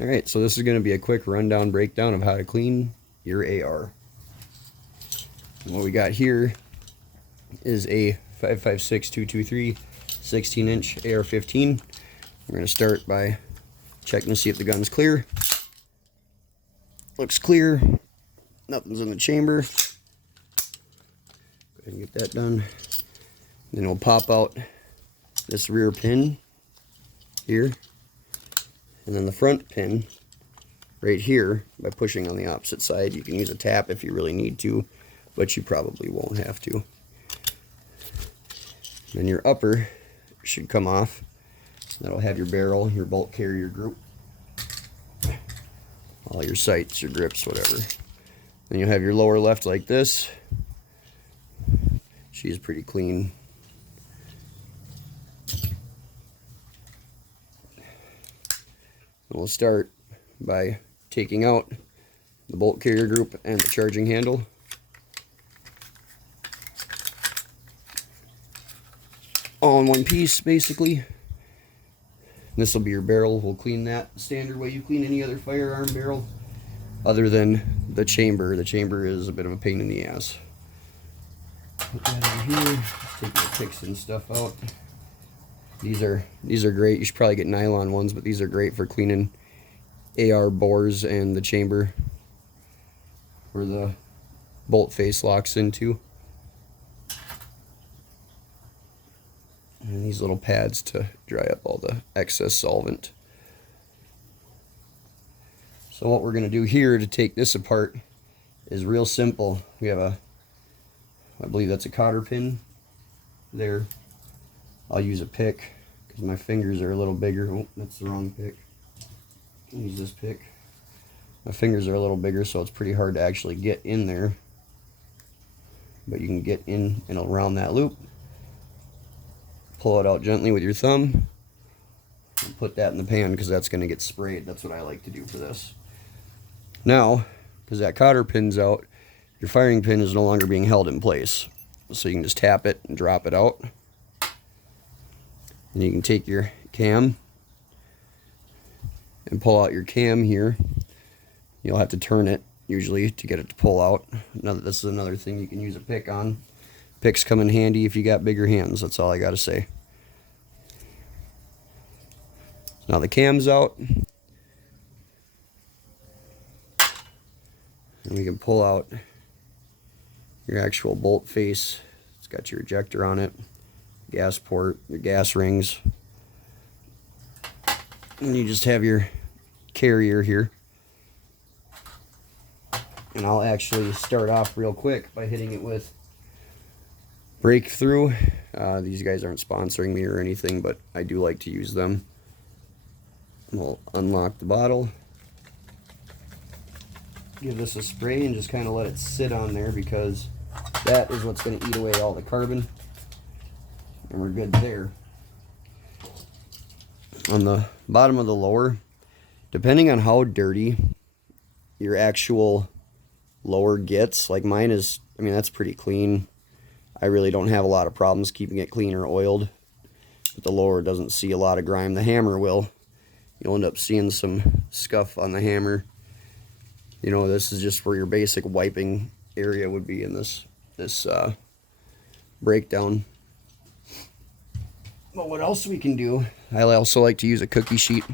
Alright, so this is going to be a quick rundown breakdown of how to clean your AR. And what we got here is a 5.56-223 16-inch AR15. We're going to start by checking to see if the gun's clear. Looks clear. Nothing's in the chamber. Go ahead and get that done. Then we'll pop out this rear pin here. And then the front pin right here by pushing on the opposite side. You can use a tap if you really need to, but you probably won't have to. Then your upper should come off. That'll have your barrel, your bolt carrier group, all your sights, your grips, whatever. Then you'll have your lower left like this. She's pretty clean. We'll start by taking out the bolt carrier group and the charging handle. All in one piece, basically. This will be your barrel. We'll clean that the standard way you clean any other firearm barrel, other than the chamber. The chamber is a bit of a pain in the ass. Put that over here. Take the picks and stuff out. These are great. You should probably get nylon ones, but these are great for cleaning AR bores and the chamber where the bolt face locks into. And these little pads to dry up all the excess solvent. So what we're going to do here to take this apart is real simple. We have I believe that's a cotter pin there. I'll use a pick because my fingers are a little bigger. Oh, that's the wrong pick. I'll use this pick. My fingers are a little bigger, so it's pretty hard to actually get in there. But you can get in and around that loop. Pull it out gently with your thumb. And put that in the pan because that's going to get sprayed. That's what I like to do for this. Now, because that cotter pin's out, your firing pin is no longer being held in place. So you can just tap it and drop it out. And you can take your cam and pull out your cam here. You'll have to turn it usually to get it to pull out. This is another thing you can use a pick on. Picks come in handy if you got bigger hands. That's all I got to say. Now the cam's out. And we can pull out your actual bolt face. It's got your ejector on it. Gas port, your gas rings, and you just have your carrier here. And I'll actually start off real quick by hitting it with Breakthrough. These guys aren't sponsoring me or anything, but I do like to use them. We'll unlock the bottle, give this a spray, and just kind of let it sit on there because that is what's going to eat away all the carbon. And we're good there. On the bottom of the lower, depending on how dirty your actual lower gets, like mine is, I mean, that's pretty clean. I really don't have a lot of problems keeping it clean or oiled. But the lower doesn't see a lot of grime. The hammer will. You'll end up seeing some scuff on the hammer. You know, this is just where your basic wiping area would be in this breakdown. But what else we can do, I also like to use a cookie sheet,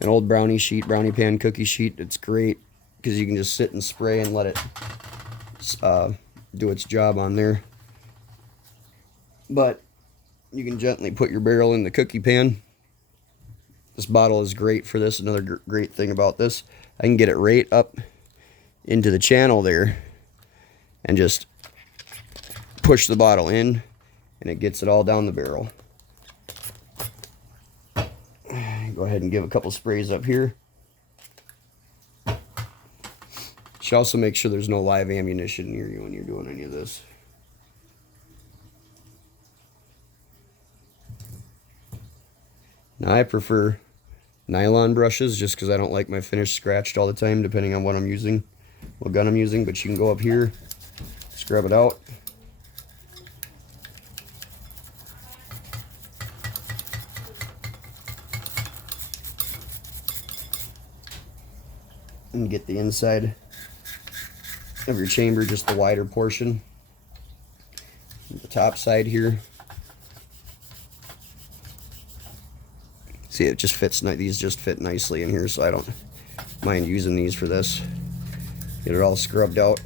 an old brownie pan cookie sheet. It's great because you can just sit and spray and let it do its job on there. But you can gently put your barrel in the cookie pan. This bottle is great for this. Another great thing about this, I can get it right up into the channel there and just push the bottle in, and it gets it all down the barrel. Go ahead and give a couple sprays up here. Should also make sure there's no live ammunition near you when you're doing any of this. Now I prefer nylon brushes just because I don't like my finish scratched all the time depending on what I'm using, what gun I'm using, but you can go up here, scrub it out. and get the inside of your chamber, just the wider portion. The top side here. See, it just fits. These just fit nicely in here, so I don't mind using these for this. Get it all scrubbed out.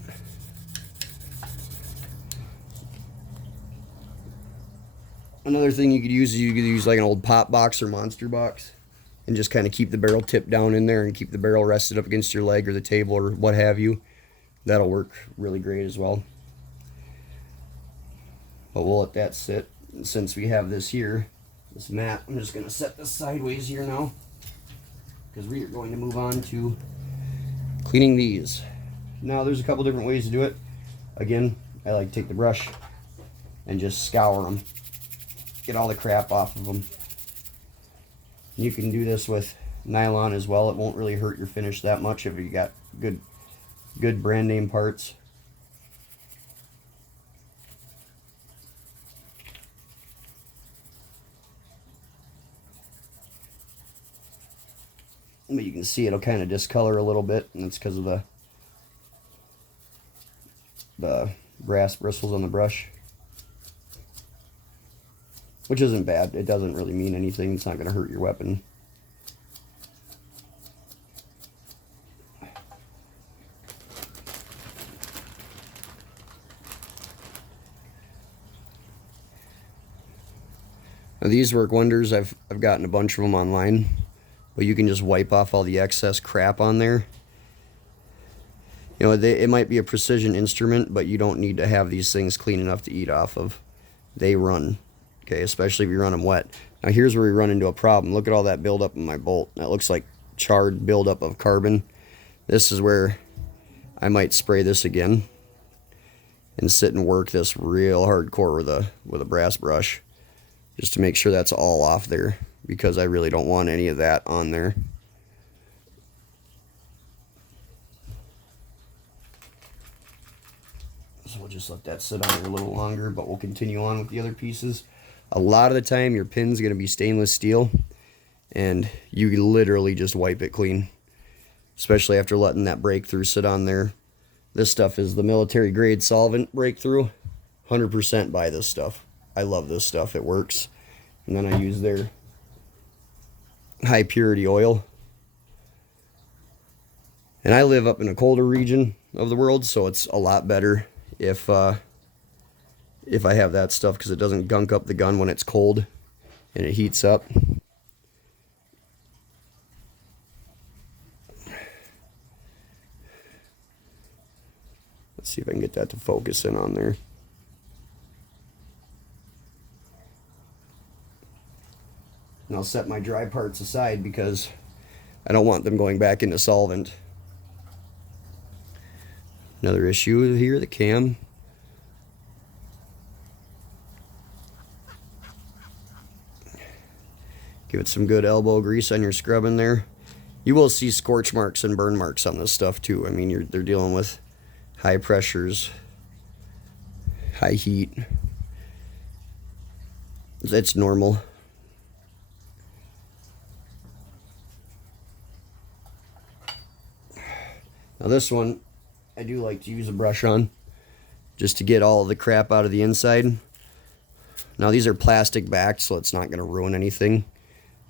Another thing you could use is you could use like an old pop box or monster box and just kind of keep the barrel tipped down in there and keep the barrel rested up against your leg or the table or what have you. That'll work really great as well. But we'll let that sit. And since we have this here, this mat, I'm just going to set this sideways here now, because we are going to move on to cleaning these. Now there's a couple different ways to do it. Again, I like to take the brush and just scour them. Get all the crap off of them. You can do this with nylon as well. It won't really hurt your finish that much if you got good brand name parts. But you can see it'll kind of discolor a little bit, and it's because of the brass bristles on the brush. Which isn't bad. It doesn't really mean anything. It's not going to hurt your weapon. Now these work wonders. I've gotten a bunch of them online, but you can just wipe off all the excess crap on there. You know, it might be a precision instrument, but you don't need to have these things clean enough to eat off of. They run. Okay, especially if you run them wet. Now here's where we run into a problem. Look at all that buildup in my bolt. That looks like charred buildup of carbon. This is where I might spray this again and sit and work this real hardcore with a brass brush, just to make sure that's all off there, because I really don't want any of that on there. So we'll just let that sit on there a little longer, but we'll continue on with the other pieces. A lot of the time your pin's going to be stainless steel, and you literally just wipe it clean, especially after letting that breakthrough sit on there. This stuff is the military grade solvent breakthrough. 100% buy this stuff. I love this stuff. It works. And then I use their high purity oil. And I live up in a colder region of the world, so it's a lot better if I have that stuff, because it doesn't gunk up the gun when it's cold and it heats up. Let's see if I can get that to focus in on there. And I'll set my dry parts aside because I don't want them going back into solvent. Another issue here, the cam. Give it some good elbow grease on your scrubbing there. You will see scorch marks and burn marks on this stuff too. I mean, they're dealing with high pressures, high heat. It's normal. Now this one, I do like to use a brush on, just to get all the crap out of the inside. Now these are plastic backed, so it's not going to ruin anything.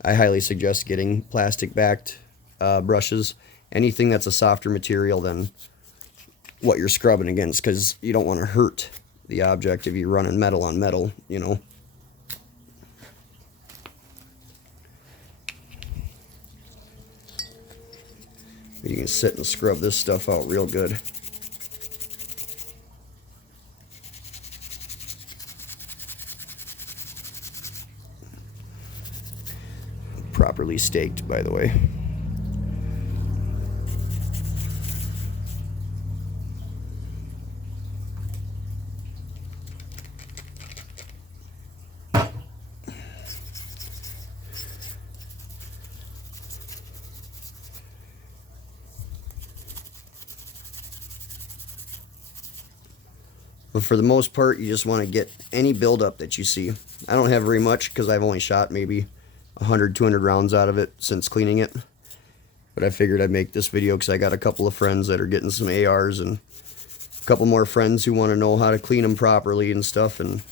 I highly suggest getting plastic backed brushes. Anything that's a softer material than what you're scrubbing against, because you don't want to hurt the object if you're running metal on metal, you know. You can sit and scrub this stuff out real good. Properly staked, by the way. But for the most part, you just want to get any buildup that you see. I don't have very much because I've only shot maybe 100, 200 rounds out of it since cleaning it. but I figured I'd make this video because I got a couple of friends that are getting some ARs and a couple more friends who want to know how to clean them properly and stuff, and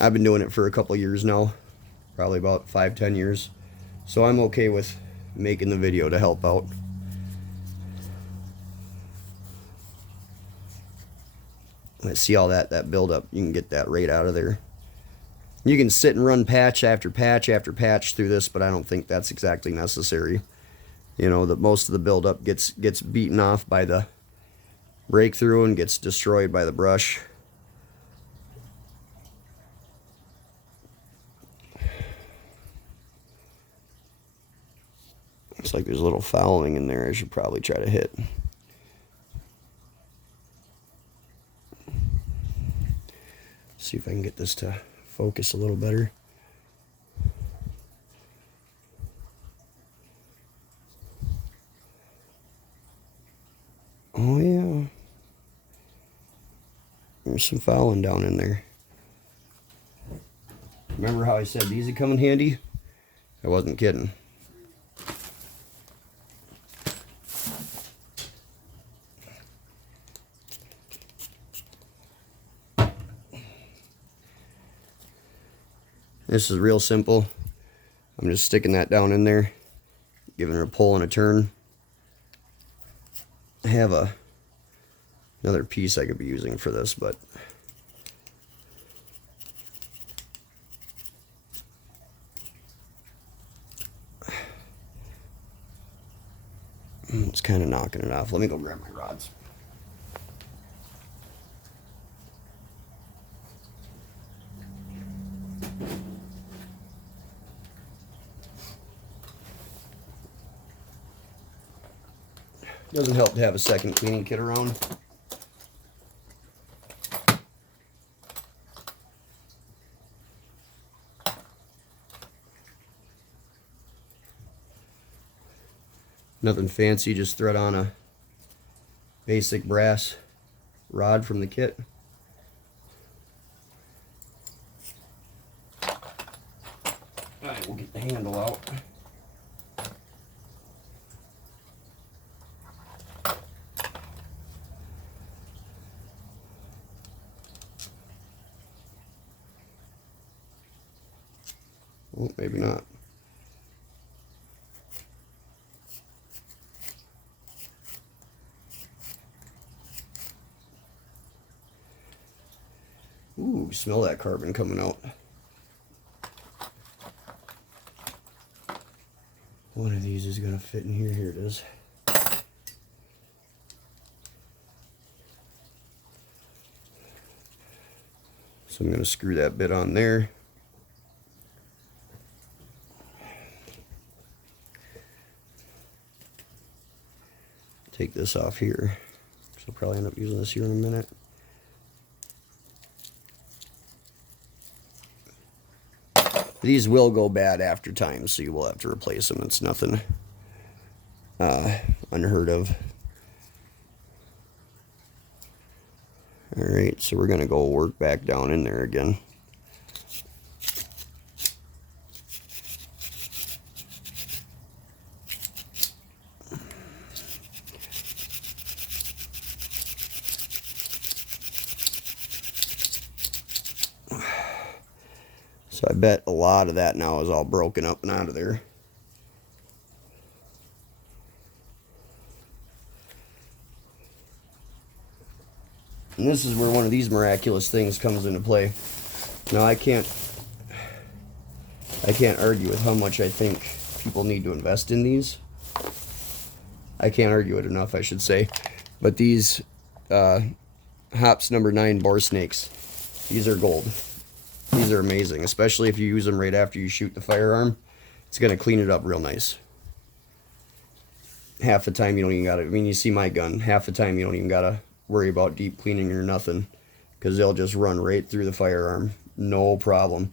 I've been doing it for a couple of years now, probably about 5-10 years, so I'm okay with making the video to help out. Let's see all that buildup. You can get that right out of there. You can sit and run patch after patch after patch through this, but I don't think that's exactly necessary. You know, that most of the buildup gets beaten off by the breakthrough and gets destroyed by the brush. Looks like there's a little fouling in there I should probably try to hit. See if I can get this to focus a little better. Oh yeah. There's some fouling down in there. Remember how I said these would come in handy? I wasn't kidding. This is real simple. I'm just sticking that down in there, giving it a pull and a turn. I have another piece I could be using for this, but it's kind of knocking it off. Let me go grab my rods. Doesn't help to have a second cleaning kit around. Nothing fancy, just thread on a basic brass rod from the kit. Alright, we'll get the handle out. Oh, maybe not. Ooh, smell that carbon coming out. One of these is going to fit in here. Here it is. So I'm going to screw that bit on there. Take this off here. So I'll probably end up using this here in a minute. These will go bad after time, so you will have to replace them. It's nothing unheard of. Alright, so we're going to go work back down in there again. So I bet a lot of that now is all broken up and out of there. And this is where one of these miraculous things comes into play. Now I can't argue with how much I think people need to invest in these. I can't argue it enough, I should say. But these Hops number 9 bore snakes, these are gold. These are amazing, especially if you use them right after you shoot the firearm. It's going to clean it up real nice. Half the time you don't even got to, I mean, you see my gun, half the time you don't even got to worry about deep cleaning or nothing, because they'll just run right through the firearm, no problem.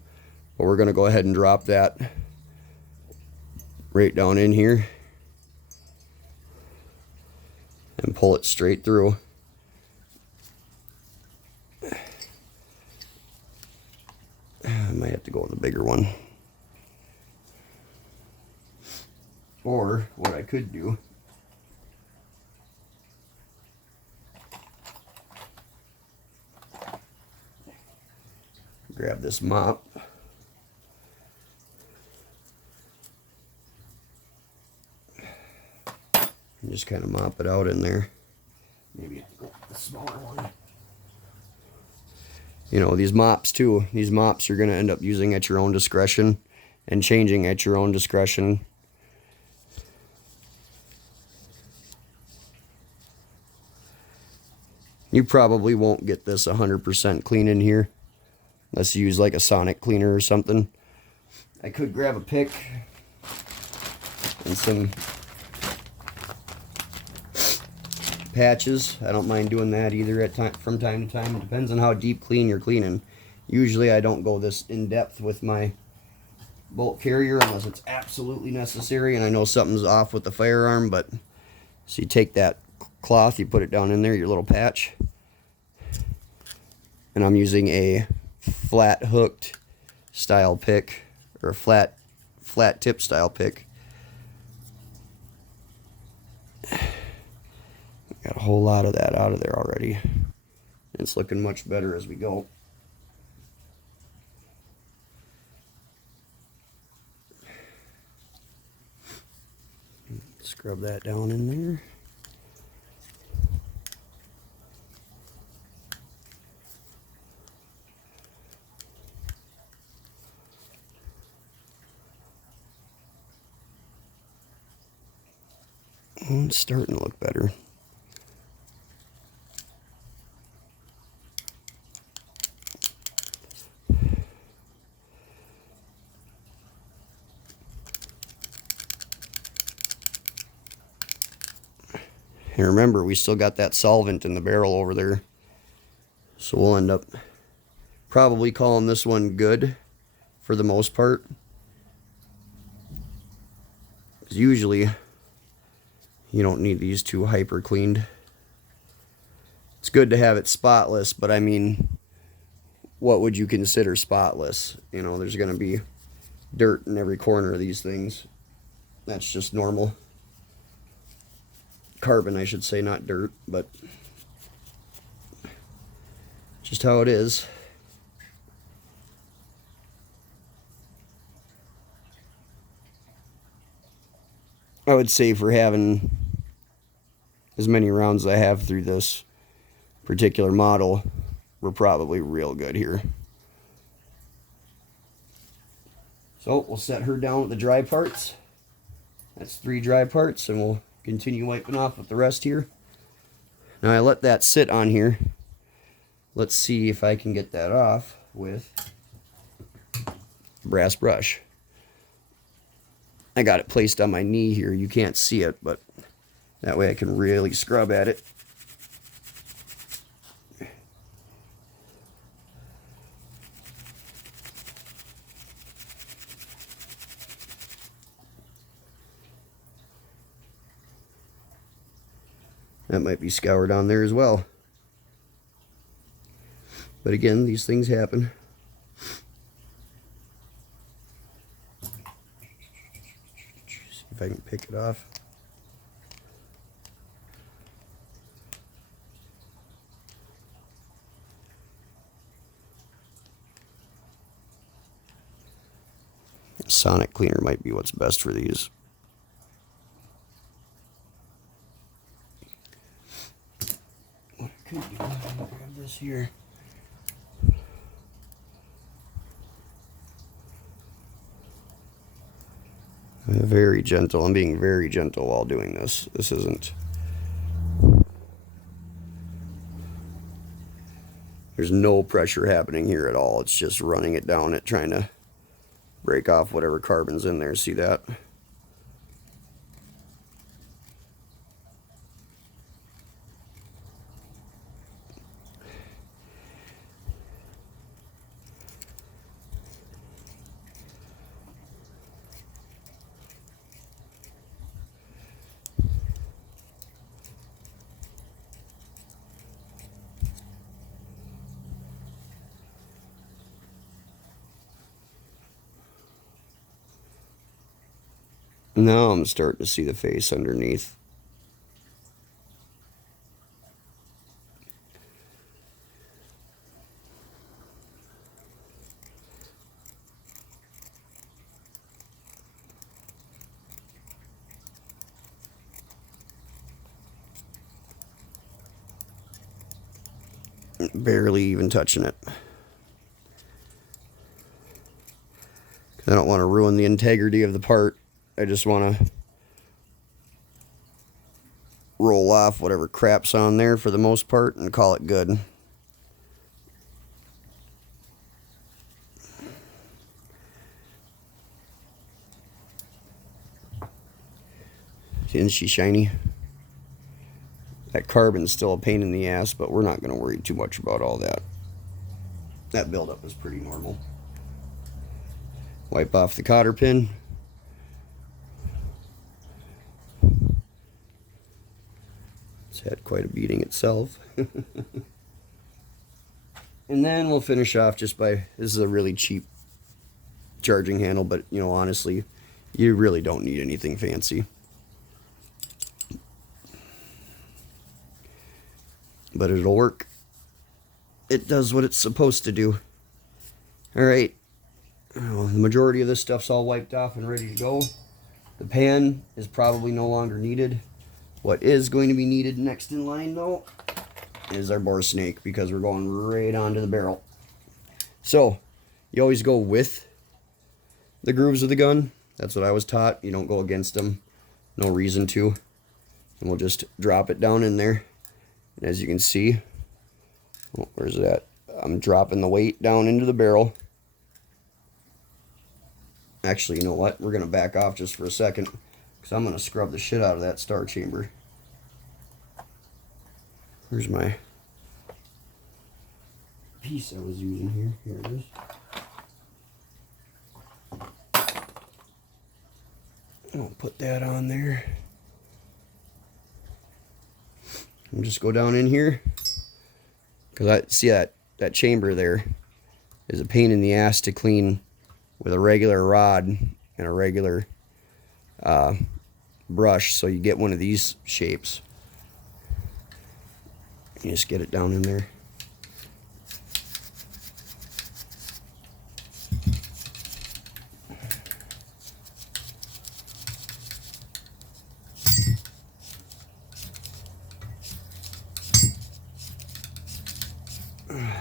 But we're going to go ahead and drop that right down in here and pull it straight through. I might have to go with a bigger one. Or what I could do, grab this mop, and just kind of mop it out in there. Maybe a smaller one. You know, these mops too, these mops you're going to end up using at your own discretion and changing at your own discretion. You probably won't get this 100% clean in here unless you use like a sonic cleaner or something. I could grab a pick and some patches. I don't mind doing that either from time to time. It depends on how deep clean you're cleaning. Usually I don't go this in depth with my bolt carrier unless it's absolutely necessary and I know something's off with the firearm. But so you take that cloth, you put it down in there, your little patch, and I'm using a flat hooked style pick, or a flat tip style pick. Got a whole lot of that out of there already. It's looking much better as we go. Scrub that down in there. It's starting to look better. And remember, we still got that solvent in the barrel over there. So we'll end up probably calling this one good for the most part. Because usually you don't need these too hyper cleaned. It's good to have it spotless, but I mean, what would you consider spotless? You know, there's going to be dirt in every corner of these things. That's just normal. Carbon, I should say, not dirt, but just how it is. I would say for having as many rounds as I have through this particular model, we're probably real good here. So we'll set her down with the dry parts. That's 3 dry parts, and we'll continue wiping off with the rest here. Now I let that sit on here. Let's see if I can get that off with brass brush. I got it placed on my knee here. You can't see it, but that way I can really scrub at it. That might be scoured on there as well. But again, these things happen. See if I can pick it off. Sonic cleaner might be what's best for these. What I could do, I'll grab this here. Very gentle. I'm being very gentle while doing this. This isn't... There's no pressure happening here at all. It's just running it down it, trying to break off whatever carbon's in there. See that? Now I'm starting to see the face underneath. Barely even touching it. I don't want to ruin the integrity of the part. I just want to roll off whatever crap's on there for the most part and call it good. Isn't she shiny? That carbon's still a pain in the ass, but we're not going to worry too much about all that. That buildup is pretty normal. Wipe off the cotter pin. It's had quite a beating itself. And then we'll finish off just by, this is a really cheap charging handle, but you know, honestly, you really don't need anything fancy. But it'll work. It does what it's supposed to do. Alright, well, the majority of this stuff's all wiped off and ready to go. The pan is probably no longer needed. What is going to be needed next in line though is our bore snake, because we're going right onto the barrel. So you always go with the grooves of the gun. That's what I was taught. You don't go against them. No reason to. And we'll just drop it down in there. And as you can see, oh, where's it at? I'm dropping the weight down into the barrel. Actually, you know what? We're going to back off just for a second, because I'm going to scrub the shit out of that star chamber. Here's my piece I was using here. Here it is. I'll put that on there. And just go down in here, because I see that chamber there is a pain in the ass to clean with a regular rod and a regular brush. So you get one of these shapes. You just get it down in there.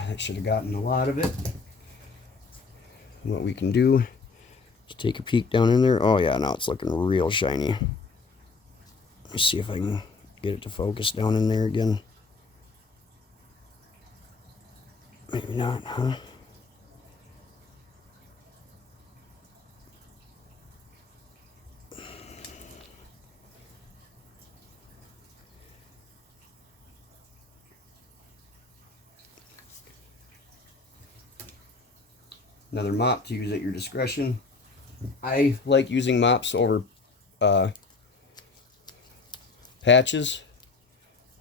That should have gotten a lot of it. What we can do is take a peek down in there. Oh yeah, now it's looking real shiny. Let's see if I can get it to focus down in there again. Maybe not, huh? Another mop to use at your discretion. I like using mops over patches,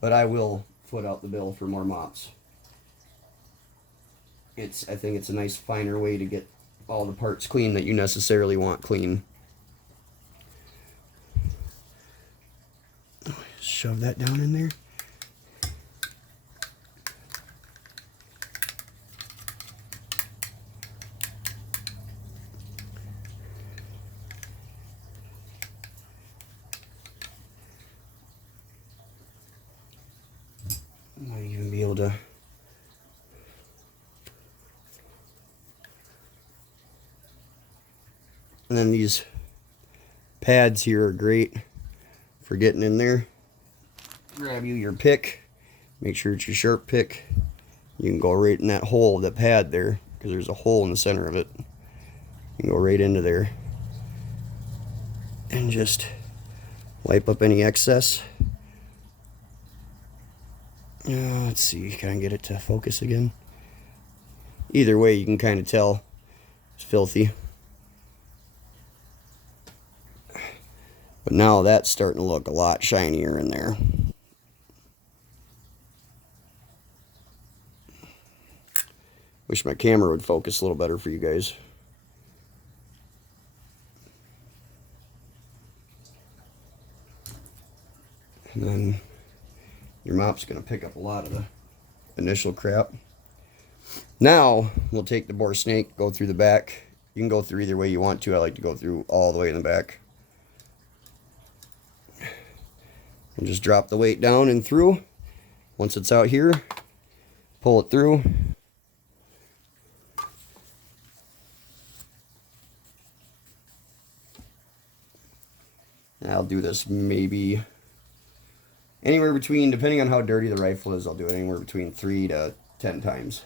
but I will foot out the bill for more mops. I think it's a nice finer way to get all the parts clean that you necessarily want clean. Shove that down in there. Might even be able to and then these pads here are great for getting in there. Grab you your pick, make sure it's your sharp pick. You can go right in that hole of the pad there, because there's a hole in the center of it. You can go right into there and just wipe up any excess. Let's see, can I get it to focus again? Either way, you can kind of tell it's filthy. But now that's starting to look a lot shinier in there. Wish my camera would focus a little better for you guys. And then your mop's going to pick up a lot of the initial crap. Now we'll take the bore snake, go through the back. You can go through either way you want to. I like to go through all the way in the back. And just drop the weight down and through. Once it's out here, pull it through. And I'll do this maybe anywhere between, depending on how dirty the rifle is, I'll do it anywhere between 3 to 10 times.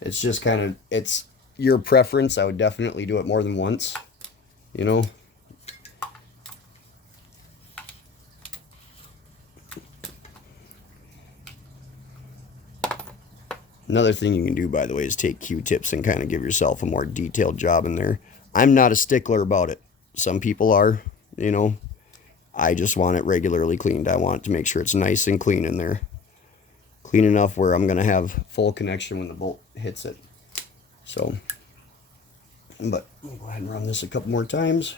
It's just kind of, it's your preference. I would definitely do it more than once, you know. Another thing you can do, by the way, is take Q-tips and kind of give yourself a more detailed job in there. I'm not a stickler about it. Some people are, you know. I just want it regularly cleaned. I want to make sure it's nice and clean in there. Clean enough where I'm going to have full connection when the bolt hits it. So, but I'll go ahead and run this a couple more times.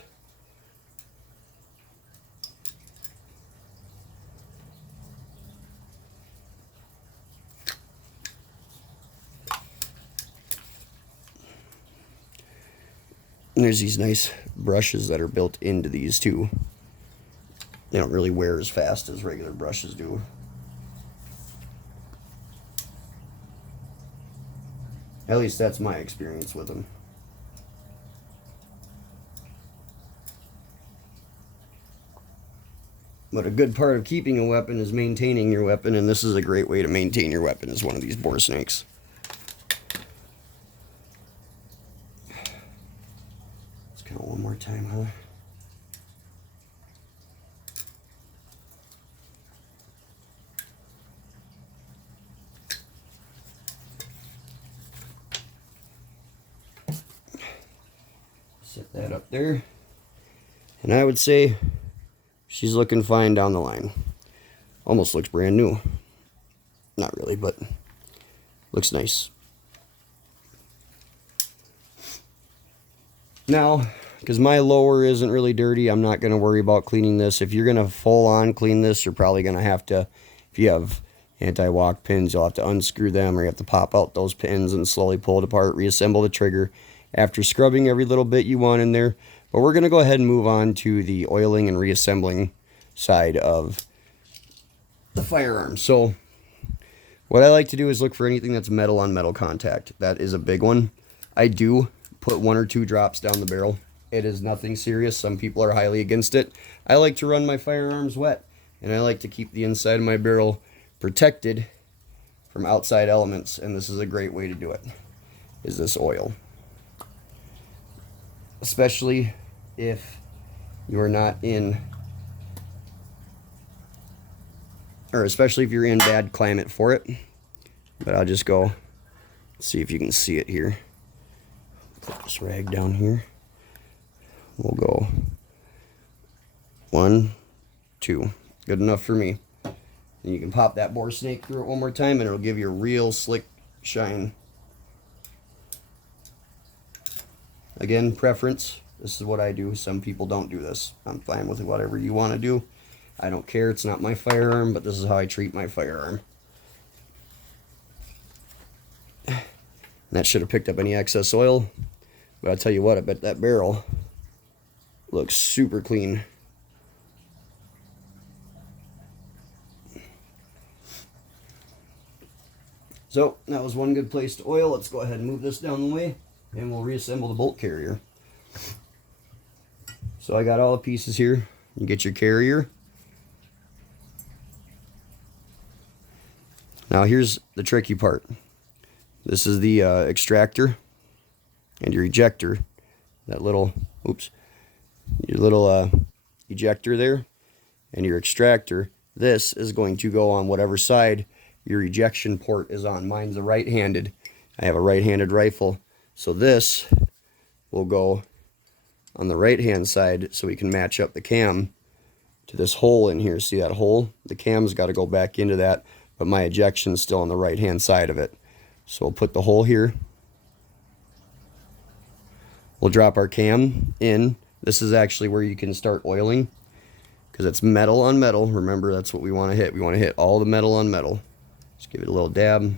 And there's these nice brushes that are built into these too. They don't really wear as fast as regular brushes do. At least that's my experience with them. But a good part of keeping a weapon is maintaining your weapon, and this is a great way to maintain your weapon, is one of these bore snakes. Let's count one more time, huh? Set that up there. And I would say she's looking fine down the line. Almost looks brand new. Not really, but looks nice. Now, because my lower isn't really dirty, I'm not going to worry about cleaning this. If you're going to full on clean this, you're probably going to have to, if you have anti-walk pins, you'll have to unscrew them, or you have to pop out those pins and slowly pull it apart, reassemble the trigger after scrubbing every little bit you want in there. But we're going to go ahead and move on to the oiling and reassembling side of the firearm. So what I like to do is look for anything that's metal on metal contact. That is a big one. I do put 1 or 2 drops down the barrel. It is nothing serious. Some people are highly against it. I like to run my firearms wet, and I like to keep the inside of my barrel protected from outside elements, and this is a great way to do it, is this oil. Especially if you're not in, or especially if you're in bad climate for it. But I'll just go see if you can see it here. Put this rag down here. We'll go 1, 2. Good enough for me. And you can pop that bore snake through it one more time, and it'll give you a real slick shine. Again, preference. This is what I do. Some people don't do this. I'm fine with whatever you want to do. I don't care. It's not my firearm, but this is how I treat my firearm. And that should have picked up any excess oil. But I'll tell you what, I bet that barrel looks super clean. So, that was one good place to oil. Let's go ahead and move this down the way, and we'll reassemble the bolt carrier. So I got all the pieces here. You get your carrier. Now here's the tricky part. This is the extractor and your ejector. That little, oops, your little ejector there and your extractor. This is going to go on whatever side your ejection port is on. Mine's a right-handed. I have a right-handed rifle. So this will go on the right-hand side so we can match up the cam to this hole in here. See that hole? The cam's got to go back into that, but my ejection's still on the right-hand side of it. So we'll put the hole here. We'll drop our cam in. This is actually where you can start oiling, because it's metal on metal. Remember, that's what we want to hit. We want to hit all the metal on metal. Just give it a little dab.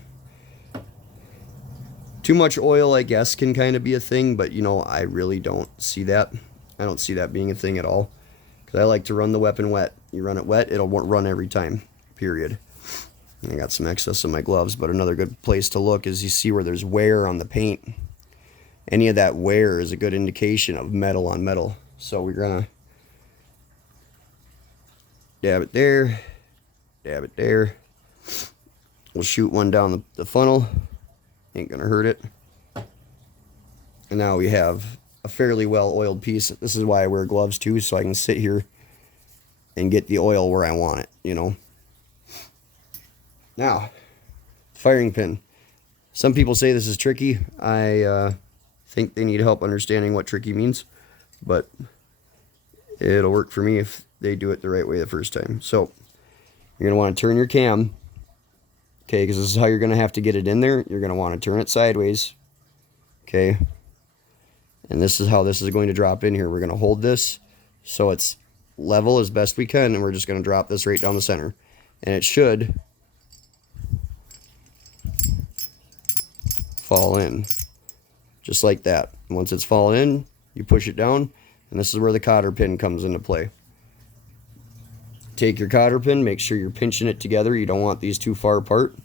Too much oil, I guess, can kind of be a thing, but, you know, I really don't see that. I don't see that being a thing at all, because I like to run the weapon wet. You run it wet, it'll run every time, period. I got some excess in my gloves, but another good place to look is you see where there's wear on the paint. Any of that wear is a good indication of metal on metal. So we're gonna dab it there, dab it there. We'll shoot one down the funnel. Ain't gonna hurt it. And now we have a fairly well oiled piece. This is why I wear gloves too, so I can sit here and get the oil where I want it, you know. Now, firing pin. Some people say this is tricky. I think they need help understanding what tricky means, but it'll work for me if they do it the right way the first time. So you're going to want to turn your cam, okay, because this is how you're going to have to get it in there. You're going to want to turn it sideways, okay, and this is how this is going to drop in here. We're going to hold this so it's level as best we can, and we're just going to drop this right down the center, and it should fall in just like that. Once it's fallen in, you push it down, and this is where the cotter pin comes into play. Take your cotter pin, make sure you're pinching it together. You don't want these too far apart.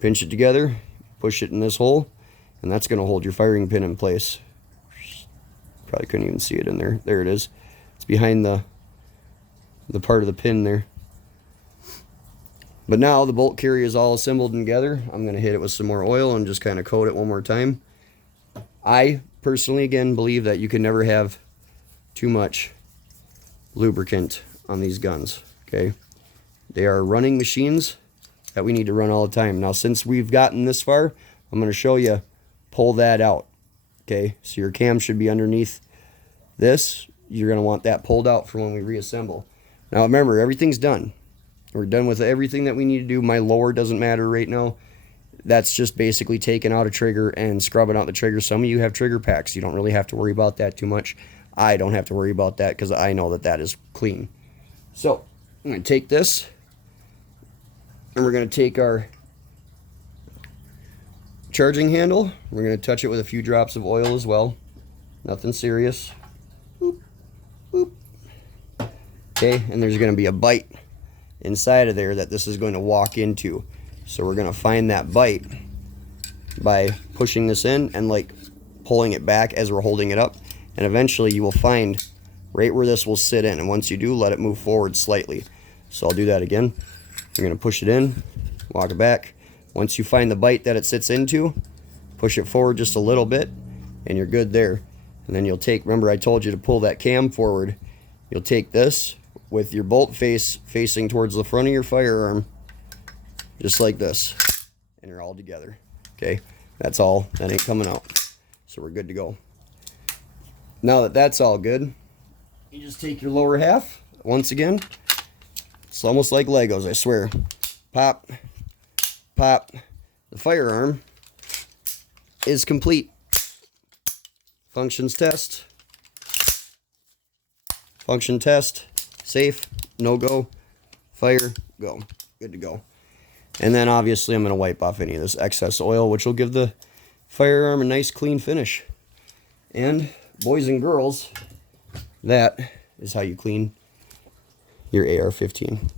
Pinch it together, push it in this hole, and that's going to hold your firing pin in place. Probably couldn't even see it in there. There it is. It's behind the part of the pin there. But now the bolt carrier is all assembled together. I'm going to hit it with some more oil and just kind of coat it one more time. I personally, again, believe that you can never have too much lubricant on these guns, okay? They are running machines that we need to run all the time. Now, since we've gotten this far, I'm going to show you pull that out, okay? So your cam should be underneath this. You're going to want that pulled out for when we reassemble. Now, remember, everything's done. We're done with everything that we need to do. My lower doesn't matter right now. That's just basically taking out a trigger and scrubbing out the trigger. Some of you have trigger packs. You don't really have to worry about that too much. I don't have to worry about that because I know that that is clean. So I'm going to take this, and we're going to take our charging handle. We're going to touch it with a few drops of oil as well. Nothing serious. Boop, boop. Okay, and there's going to be a bite inside of there that this is going to walk into. So we're going to find that bite by pushing this in and like pulling it back as we're holding it up, and eventually you will find right where this will sit in, and once you do, let it move forward slightly. So I'll do that again. You're going to push it in, walk it back. Once you find the bite that it sits into, push it forward just a little bit, and you're good there. And then you'll take, remember I told you to pull that cam forward, you'll take this with your bolt face facing towards the front of your firearm, just like this, and you're all together. Okay, that's all. That ain't coming out. So we're good to go. Now that that's all good, you just take your lower half, once again, it's almost like Legos, I swear. Pop, pop. The firearm is complete. Functions test. Function test. Safe, no go, fire, go. Good to go. And then obviously I'm going to wipe off any of this excess oil, which will give the firearm a nice clean finish. And boys and girls, that is how you clean your AR-15.